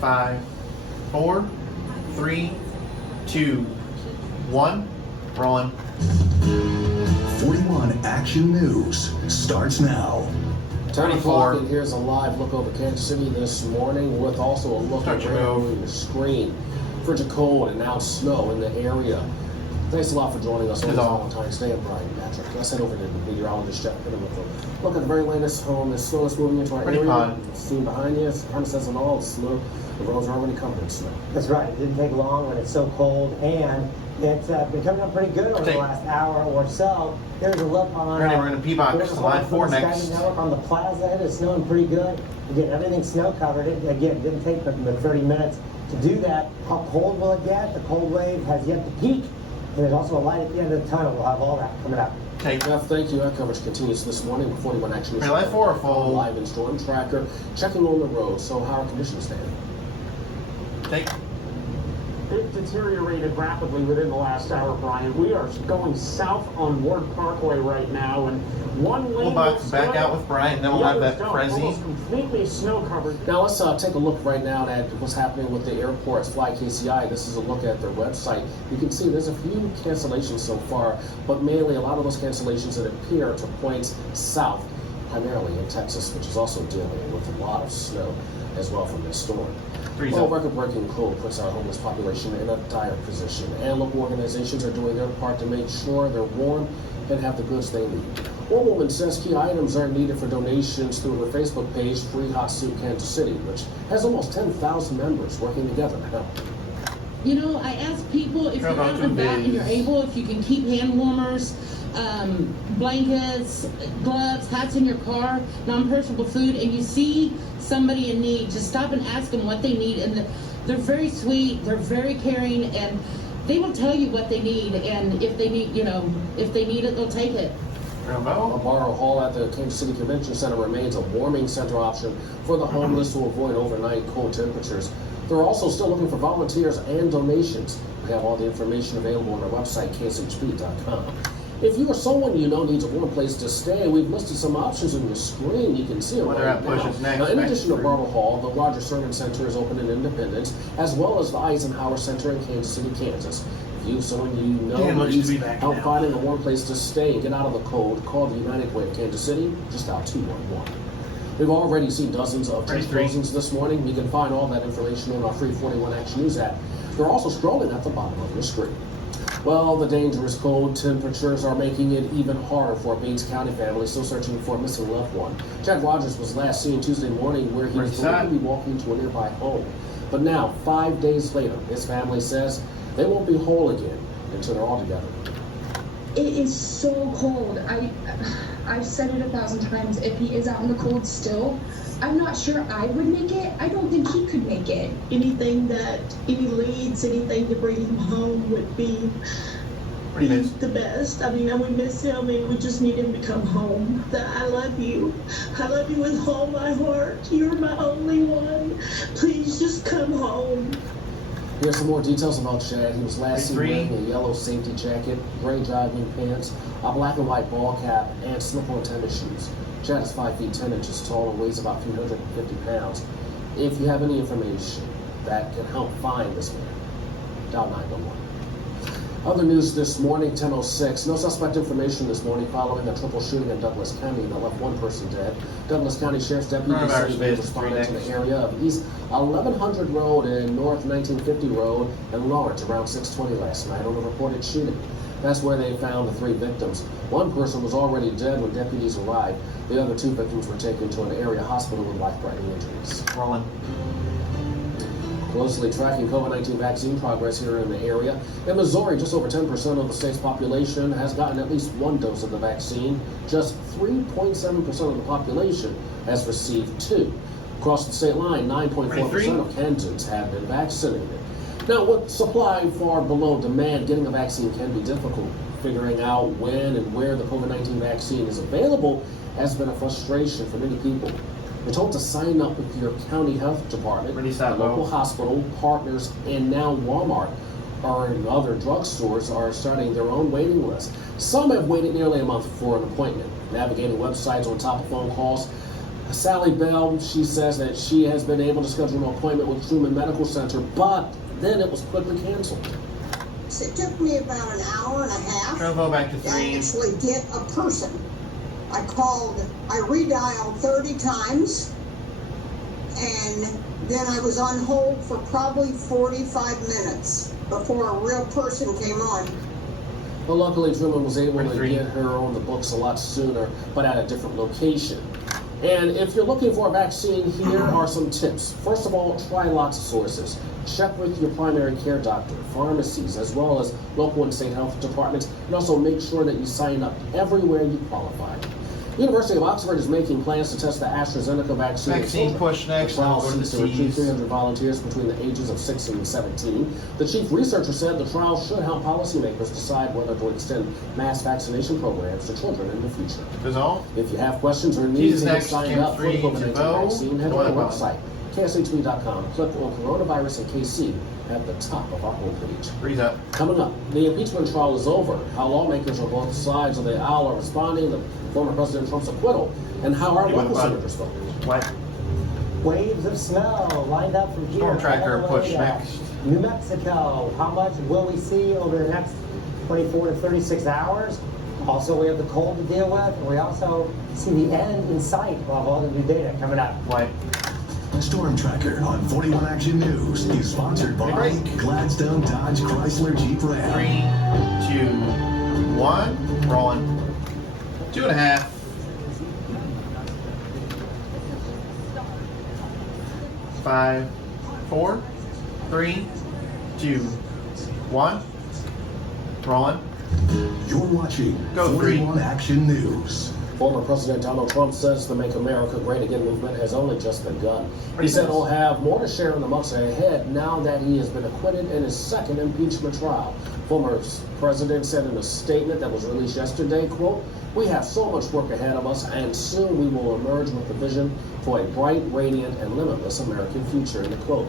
5, 4, 3, 2, 1. Rolling. 41 Action News starts now. 10 o'clock, and here's a live look over Kansas City this morning with also a look at the screen. Frigid cold and now snow in the area. Thanks a lot for joining us on this Valentine's Day. I'm Bryant, Maddrick. Let's head over to the meteorologist, Jeff Phillip, with a look at the very latest on the snow that's moving into our area. Seen behind you, says on all the snow. The roads are already covered in snow. That's right. It didn't take long when it's so cold, and it's been coming up pretty good over the last hour or so. Here's a look on we're going to P-Box, line 4 next. Network on the plaza. It is snowing pretty good. Again, everything's snow covered. It didn't take but 30 minutes to do that. How cold will it get? The cold wave has yet to peak. And there's also a light at the end of the tunnel. We'll have all that coming up. Jeff, thank you. Our coverage continues this morning with 41 Action News. Line 4 full. Live in Storm Tracker, checking on the road. So how are conditions standing? It deteriorated rapidly within the last hour, Bryant. We are going south on Ward Parkway right now, and one lane we'll back out with Bryant, then we'll have that Prezi. Almost completely snow covered. Now let's take a look right now at what's happening with the airports. Fly KCI. This is a look at their website. You can see there's a few cancellations so far, but mainly a lot of those cancellations that appear to points south, primarily in Texas, which is also dealing with a lot of snow as well from this storm. Well, record-breaking cold puts our homeless population in a dire position, and local organizations are doing their part to make sure they're warm and have the goods they need. One woman says key items are needed for donations through her Facebook page, Free Hot Soup Kansas City, which has almost 10,000 members working together to help. You know, I ask people if you're out and about and you're able, if you can keep hand warmers, blankets, gloves, hats in your car, non-perishable food, and you see somebody in need, just stop and ask them what they need. And they're very sweet, they're very caring, and they will tell you what they need. And if they need, if they need it, they'll take it. A borrow hall at the Kansas City Convention Center remains a warming center option for the homeless to avoid overnight cold temperatures. They're also still looking for volunteers and donations. We have all the information available on our website, KSHB.com. If you or someone you know needs a warm place to stay, we've listed some options on your screen. You can see it right now. In addition to Bartle Hall, the Roger Sermon Center is open in Independence, as well as the Eisenhower Center in Kansas City, Kansas. If you or someone you know needs help finding a warm place to stay and get out of the cold, call the United Way of Kansas City, just dial 211. We've already seen dozens of tent closings this morning. You can find all that information on our free 41 Action News app. They're also scrolling at the bottom of your screen. Well, the dangerous cold temperatures are making it even harder for a Bates County family still searching for a missing loved one. Chad Rogers was last seen Tuesday morning where he was believed to be walking to a nearby home. But now, 5 days later, his family says they won't be whole again until they're all together. It is so cold. I've said it 1,000 times. If he is out in the cold still, I'm not sure I would make it. I don't think he could make it. Anything to bring him home would be the best. I mean, we miss him and we just need him to come home. I love you. I love you with all my heart. You're my only one. Please just come home. Here's some more details about Chad. He was last seen wearing a yellow safety jacket, gray jogging pants, a black and white ball cap, and slip-on tennis shoes. Chad is 5 feet 10 inches tall and weighs about 350 pounds. If you have any information that can help find this man, dial 911. Other news this morning, 10:06. No suspect information this morning following a triple shooting in Douglas County that left one person dead. Douglas County Sheriff's deputies say they responded to the area of East 1100 Road and North 1950 Road in Lawrence around 6:20 last night on a reported shooting. That's where they found the 3 victims. One person was already dead when deputies arrived. The other 2 victims were taken to an area hospital with life-threatening injuries. Rolling. Closely tracking COVID-19 vaccine progress here in the area. In Missouri, just over 10% of the state's population has gotten at least 1 dose of the vaccine. Just 3.7% of the population has received 2. Across the state line, 9.4% of Kansans have been vaccinated. Now, with supply far below demand, getting a vaccine can be difficult. Figuring out when and where the COVID-19 vaccine is available has been a frustration for many people. You're told to sign up with your county health department, local hospital, partners, and now Walmart or other drugstores are starting their own waiting list. Some have waited nearly a month for an appointment. Navigating websites on top of phone calls Sally Bell, she says that she has been able to schedule an appointment with Truman Medical Center, but then it was quickly canceled. It took me about an hour and a half Trail vote back to to 3. actually get a person. I redialed 30 times, and then I was on hold for probably 45 minutes before a real person came on. Well, luckily, Truman was able to 3. get her on the books a lot sooner, but at a different location. And if you're looking for a vaccine, here are some tips. First of all, try lots of sources. Check with your primary care doctor, pharmacies, as well as local and state health departments, and also make sure that you sign up everywhere you qualify. University of Oxford is making plans to test the AstraZeneca vaccine. Vaccine push next. The trial We'll go to the seeks to recruit T's. 300 volunteers between the ages of 6 and 17. The chief researcher said the trial should help policymakers decide whether to extend mass vaccination programs to children in the future. That's all. If you have questions or need Jesus to get next, signed Camp up for the 3 to COVID-19 vote. vaccine, head to No our other button. website, KSHB.com. Click on Coronavirus and KC at the top of our homepage. 3's up. Coming up, the impeachment trial is over. How lawmakers on both sides of the aisle are responding to former President Trump's acquittal, and how our You local want senators vote. What? Waves of snow lined up from here. Storm tracker all the way push to next. New Mexico. How much will we see over the next 24 to 36 hours? Also, we have the cold to deal with, and we also see the end in sight of all the new data coming up. What? Storm Tracker on 41 Action News is sponsored by Gladstone Dodge Chrysler Jeep 3, Ram. 2, 1. Rolling. 2.5. 5, 4, 3, 2, 1. Rolling. You're watching Go, 41 Action News. Former President Donald Trump says the Make America Great Again movement has only just begun. He said he'll have more to share in the months ahead now that he has been acquitted in his second impeachment trial. Former president said in a statement that was released yesterday, quote, "We have so much work ahead of us, and soon we will emerge with the vision for a bright, radiant, and limitless American future," end quote.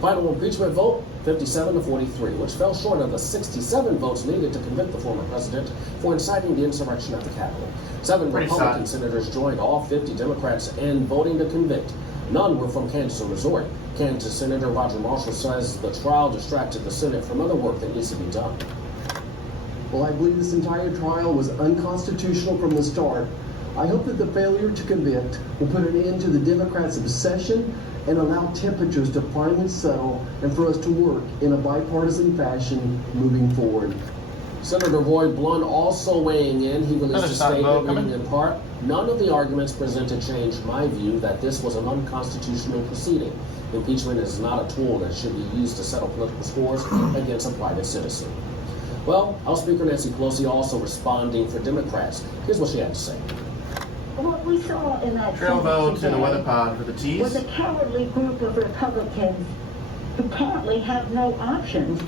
Final impeachment vote, 57 to 43, which fell short of the 67 votes needed to convict the former president for inciting the insurrection at the Capitol. 7 Pretty Republican sad. senators joined all 50 Democrats in voting to convict. None were from Kansas or Missouri. Kansas Senator Roger Marshall says the trial distracted the Senate from other work that needs to be done. Well, I believe this entire trial was unconstitutional from the start. I hope that the failure to convict will put an end to the Democrats' obsession and allow temperatures to finally settle and for us to work in a bipartisan fashion moving forward. Senator Roy Blunt also weighing in. He released Another a side vote statement reading coming. in part, "None of the arguments presented changed my view that this was an unconstitutional proceeding. Impeachment is not a tool that should be used to settle political scores against a private citizen." Well, House Speaker Nancy Pelosi also responding for Democrats. Here's what she had to say. What we saw in that Trail Senate vote to the today weather pod for the was T's. a cowardly group of Republicans who apparently have no options.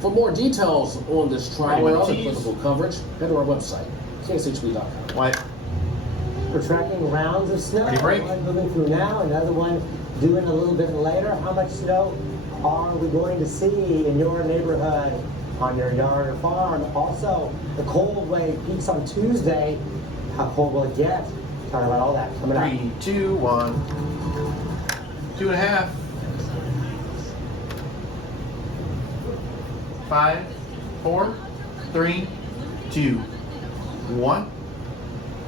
For more details on this trial or other Tees. political coverage, head to our website, kshb.com. What? We're tracking rounds of snow. Ready, break. One moving through now, another one doing a little bit later. How much snow are we going to see in your neighborhood, on your yard or farm? Also, the cold wave peaks on Tuesday. How cold will it get? Talk about all that coming up. 3, 2, 1. 2.5. 5, 4, 3, 2, 1.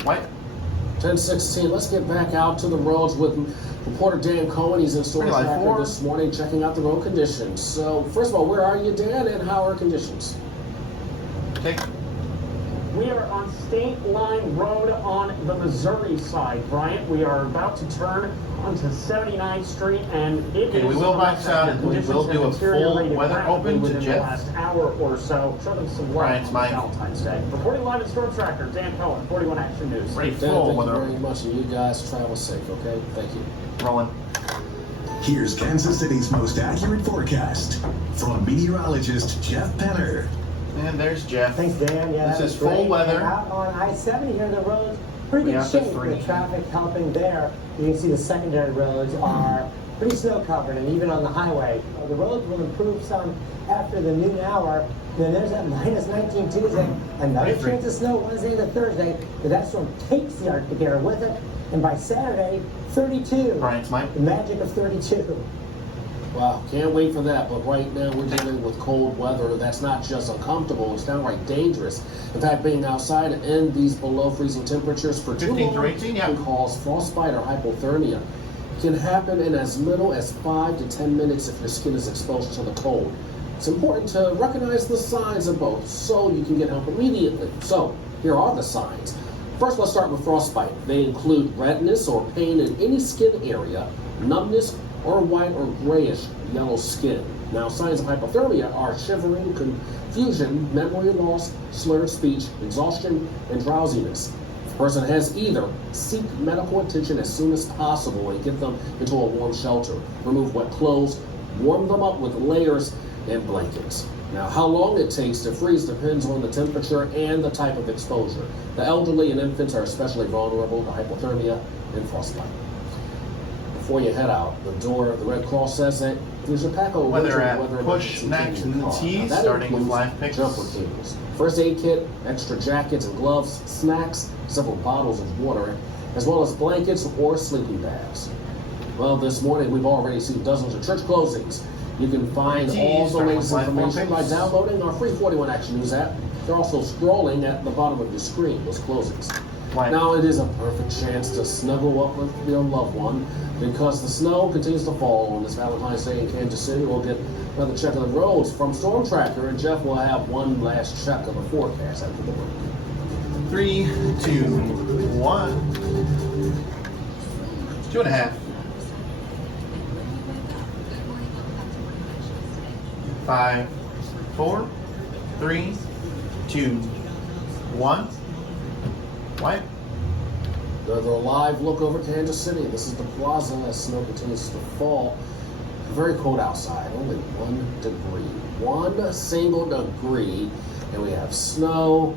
What? 10:16. Let's get back out to the roads with reporter Dan Cohen. He's in Storm Pretty light Tracker forward. this morning checking out the road conditions. So, first of all, where are you, Dan, and how are conditions? Take. We are on State Line Road on the Missouri side, Bryant. We are about to turn onto 79th Street, and it Okay, is we will on max that out and we conditions will have do a full deteriorated weather rapidly open to within Jeff. the last hour or so. Show them some love Bryant's on mine. Valentine's Day. Reporting live at Storm Tracker, Dan Cohen, 41 Action News. Ready, Dan, full thank you weather very open. much, and you guys travel safe, okay? Thank you. Rolling. Here's Kansas City's most accurate forecast from meteorologist Jeff Penner. And there's Jeff. Thanks, Dan. Yeah, This that is was full great. weather. And out on I-70 here, the roads pretty We good have the shape. three. The traffic helping there. You can see the secondary roads are pretty snow covered, and even on the highway. The roads will improve some after the noon hour. Then there's that minus 19 Tuesday. Another 23. chance of snow Wednesday to Thursday. But that storm takes the Arctic air with it. and by Saturday, 32. Bryant's Mike. The magic of 32. Wow, can't wait for that. But right now we're dealing with cold weather that's not just uncomfortable, it's downright dangerous. In fact, being outside in these below freezing temperatures for too 15 long through 18, yeah. can cause frostbite or hypothermia. It can happen in as little as 5 to 10 minutes if your skin is exposed to the cold. It's important to recognize the signs of both so you can get help immediately. So, here are the signs. First, let's start with frostbite. They include redness or pain in any skin area, numbness, or white or grayish yellow skin. Now, signs of hypothermia are shivering, confusion, memory loss, slurred speech, exhaustion, and drowsiness. If a person has either, seek medical attention as soon as possible and get them into a warm shelter. Remove wet clothes, warm them up with layers and blankets. Now, how long it takes to freeze depends on the temperature and the type of exposure. The elderly and infants are especially vulnerable to hypothermia and frostbite. Before you head out the door, the Red Cross says that there's a pack of Weather winter app, push next in your car. T, Now, that starting with includes live picks. jumper cables, first aid kit, extra jackets and gloves, snacks, several bottles of water, as well as blankets or sleeping bags. Well, this morning we've already seen dozens of church closings. You can find all the latest information by downloading our free 41 Action News app. They're also scrolling at the bottom of your screen, those closings. Right. Now it is a perfect chance to snuggle up with your loved one because the snow continues to fall on this Valentine's Day in Kansas City. We'll get another check of the roads from Storm Tracker, and Jeff will have one last check of the forecast after the break. 3, 2, 1. 2.5. 5, 4, 3, 2, 1. White. The live look over Kansas City. This is the plaza as snow continues to fall. Very cold outside, only 1 degree. 1 single degree, and we have snow.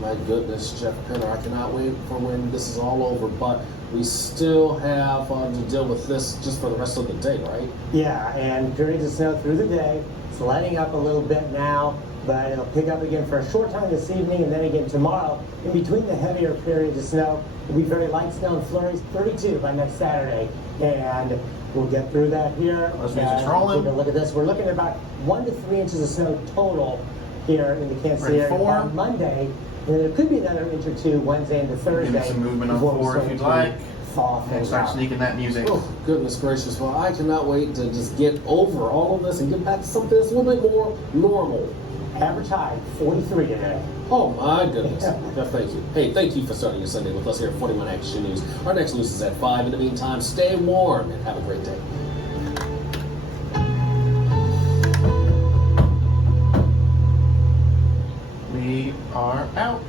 My goodness, Jeff Penner, I cannot wait for when this is all over, but we still have to deal with this just for the rest of the day, right? Yeah, and periods of snow through the day. It's letting up a little bit now, but it'll pick up again for a short time this evening and then again tomorrow. In between the heavier periods of snow, it'll be very light snow and flurries, 32 by next Saturday. And we'll get through that here. Those music's rolling. Take a look at this. We're looking at about 1 to 3 inches of snow total here in the Kansas City area by Monday. And then it could be another inch or two Wednesday into Thursday. Give me some movement on before we 4 if start you'd to like. thaw And things start out. sneaking that music. Oh, goodness gracious. Well, I cannot wait to just get over all of this and get back to something that's a little bit more normal. Average high, 43 today. Oh, my goodness. Jeff, thank you. Hey, thank you for starting your Sunday with us here at 41 Action News. Our next news is at 5. In the meantime, stay warm and have a great day. We are out.